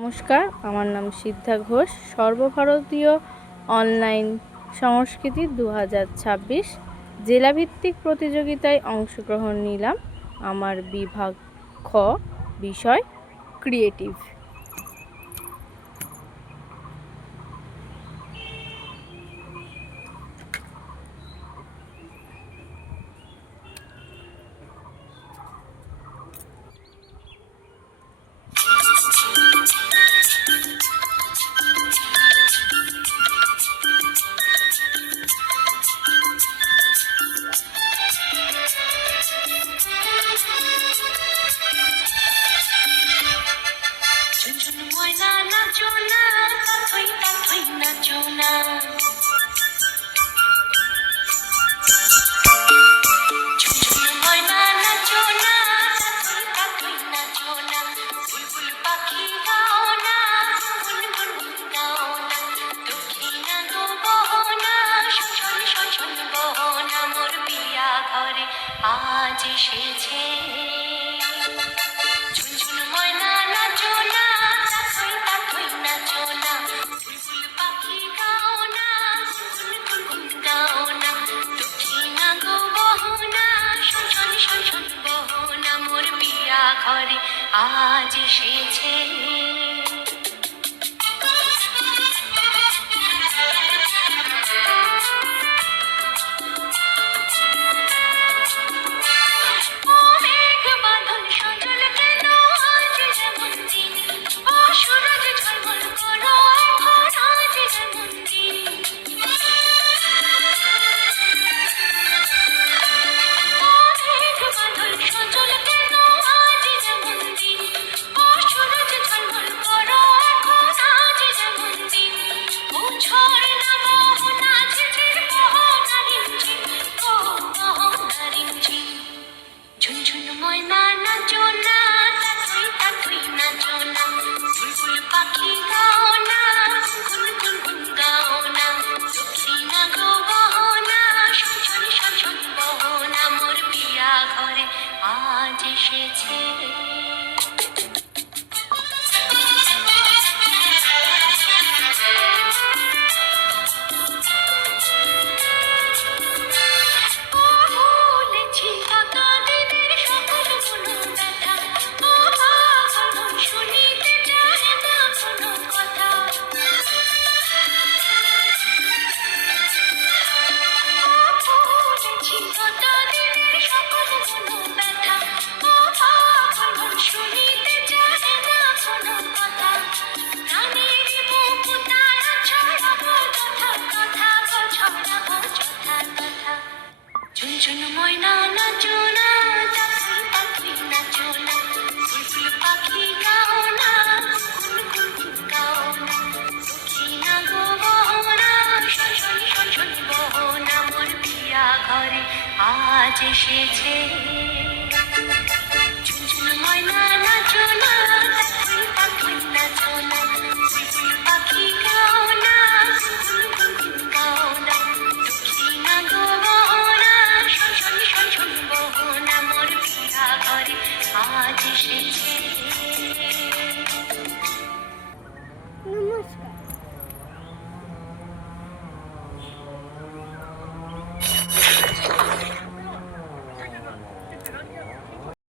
নমস্কার, আমার নাম সিদ্ধা ঘোষ। সর্বভারতীয় অনলাইন সংস্কৃতি 2026 জেলাভিত্তিক প্রতিযোগিতায় অংশগ্রহণ নিলাম। আমার বিভাগ খ, বিষয় ক্রিয়েটিভ। আজ এসেছে ঝুনঝুন ময়না নাচো না, তাথই তাথই নাচো না, বুলবুল পাখি গাও না, গুনগুন গাও না, দক্ষিণা গো বহো না, শোন শোন শোন বহো না, মোর পিয়া ঘরে আজ এসেছে। ঝুনঝুন ময়না নাচো না, তাথই তাথই নাচো না, বুলবুল পাখি গাও না, গুনগুন গাও না, দক্ষিণা গো বহো না, শোন শোন শোন বহো না, মোর পিয়া ঘরে আজ এসেছে। ঝুনঝুন ময়না নাচো না, তাথই তাথই নাচো না, বুলবুল পাখি গাও না, গুনগুন গাও না, দক্ষিণা গো বহো না, শোন শোন শোন শোন বহো না, মোর পিয়া ঘরে আজ এসেছে। ঝুনঝুন ময়না নাচো না, তাথই তাথই নাচো না, বুলবুল পাখি গাও না, গুনগুন গাও না, দক্ষিণা গো বহো না, শোন শোন শোন বহো না, মোর পিয়া ঘরে আজ এসেছে। নমস্কার,